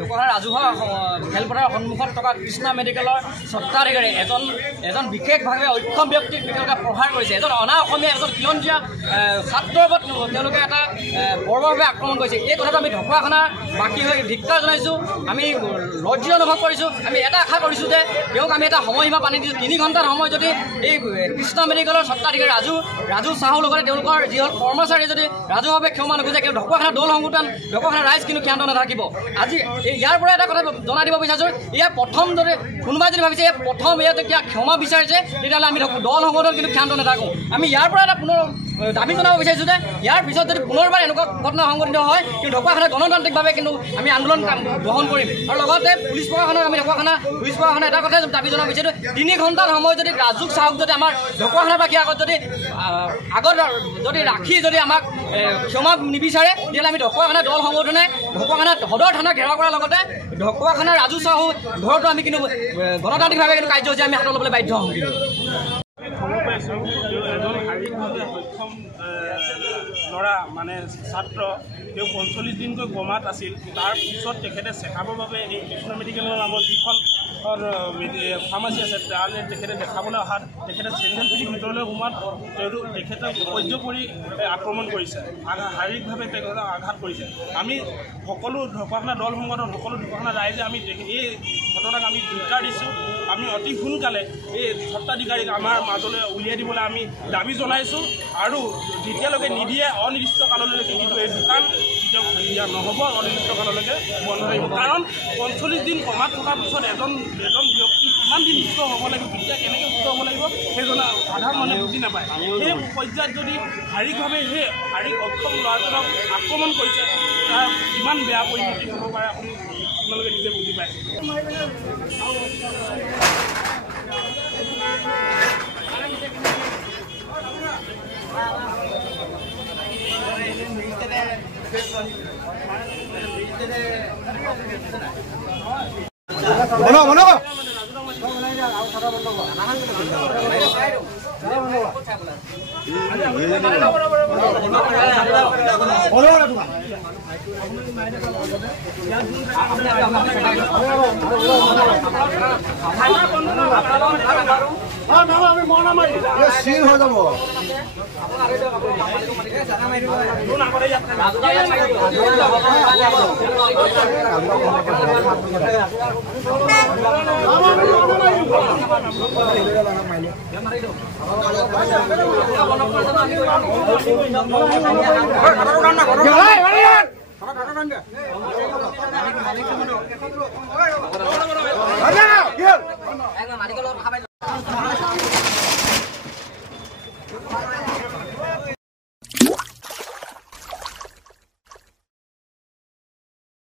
ঢকুৱাখানা ৰাজহুৱা খেলপথাৰৰ সন্মুখত থকা কৃষ্ণা মেডিকেলৰ স্বত্বাধিকাৰী এজন বিশেষভাৱে অক্ষম ব্যক্তিক তেওঁলোকে প্ৰহাৰ কৰিছে। এজন অনা অসমীয়া এজন খিলঞ্জীয়া ছাত্ৰৰ ওপৰত তেওঁলোকে এটা বৰ্বৰভাৱে আক্ৰমণ কৰিছে। এই কথাটো আমি ঢকুৱাখানাৰ বাকী হৈ ধিক্কাৰ জনাইছোঁ। আমি লজ্জিত অনুভৱ কৰিছোঁ। আমি এটা আশা কৰিছোঁ যে তেওঁক আমি এটা সময়সীমা পানী দিছোঁ। 3 ঘণ্টাৰ সময় যদি এই কৃষ্ণা মেডিকেলৰ স্বত্বাধিকাৰী ৰাজু চাহুৰ লগতে তেওঁলোকৰ যিসকল কৰ্মচাৰী যদি ৰাজহুৱাভাৱে ক্ষমা নোখোজে, কিন্তু ঢকুৱাখানা দল সংগঠন ঢকুৱাখানা ৰাইজ কিন্তু ক্ষান্ত নাথাকিব। আজি ইয়াৰ পৰা এটা কথা জনাই দিব বিচাৰিছোঁ, ইয়াৰ প্ৰথম যদি কোনোবাই যদি ভাবিছে প্ৰথম ইয়াত এতিয়া ক্ষমা বিচাৰিছে, তেতিয়াহ'লে আমি দল সংগঠন কিন্তু ক্ষান্ত নাথাকোঁ। আমি ইয়াৰ পৰা এটা পুনৰ দাবী জনাব বিচাৰিছোঁ যে ইয়াৰ পিছত যদি পুনৰবাৰ এনেকুৱা ঘটনা সংঘটিত হয়, কিন্তু ঢকুৱাখানা গণতান্ত্ৰিকভাৱে কিন্তু আমি আন্দোলন গ্ৰহণ কৰিম। আৰু লগতে পুলিচ প্ৰশাসনক আমি ঢকুৱাখানা পুলিচ প্ৰশাসনে এটা কথাই দাবী জনাব বিচাৰিছোঁ, 3 ঘণ্টাৰ সময় যদি ৰাজু চাহুক যদি আমাৰ ঢকুৱাখানাবাসীৰ আগত যদি ৰাখি যদি আমাক ক্ষমা নিবিচাৰে, তেতিয়াহ'লে আমি ঢকুৱাখানা দল সংগঠনে ঢকুৱাখানা সদৰ থানা ঘেৰাও কৰাৰ লগতে ঢকুৱাখানা ৰাজু চাহু ঘৰতো আমি কিন্তু গণতান্ত্ৰিকভাৱে কিন্তু কাৰ্যসূচী আমি হাতত ল'বলৈ বাধ্য হ'ম। কিন্তু খবৰ পাইছোঁ এজন শাৰীৰিকভাৱে সক্ষম ল'ৰা মানে ছাত্ৰ, তেওঁ 45 দিনকৈ কমাত আছিল। তাৰ পিছত তেখেতে চেকআপৰ বাবে এই কৃষ্ণ মেডিকেলৰ নামৰ যিখন ফাৰ্মাচী আছে তালৈ তেখেতে দেখাবলৈ অহাত তেখেতে চেণ্ডেল পিন্ধি ভিতৰলৈ সোমোৱাত তেখেতে সহ্য কৰি আক্ৰমণ কৰিছে, শাৰীৰিকভাৱে তেখেতক আঘাত কৰিছে। আমি সকলো ঢকুৱাখানা দল সংগঠন সকলো ঢকুৱাখানা ৰাইজে আমি এই ঘটনাক আমি ধিক্কাৰ দিছোঁ। আমি অতি সোনকালে এই স্বত্বাধিকাৰীক আমাৰ মাজলৈ উলিয়াই দিবলৈ আমি দাবী জনাইছোঁ। আৰু যেতিয়ালৈকে নিদিয়ে অনিৰ্দিষ্ট কাললৈকে কিন্তু এই দোকান কেতিয়াও নহ'ব, অনিৰ্দিষ্ট কাললৈকে বন্ধ থাকিব। কাৰণ 45 দিন কমাত থকাৰ পিছত এজন ব্যক্তি কিমান দিন সুস্থ হ'ব লাগিব, কেতিয়া কেনেকৈ সুস্থ হ'ব লাগিব সেইজনে সাধাৰণ মানুহে বুজি নাপায়। সেই পৰ্যায়ত যদি শাৰীৰিকভাৱে সেই শাৰীৰিক অক্ষম ল'ৰাজনক আক্ৰমণ কৰিছে, তাৰ কিমান বেয়া পৰিণতি হ'ব পাৰে আপোনালোকে নিজে বুজি পায়।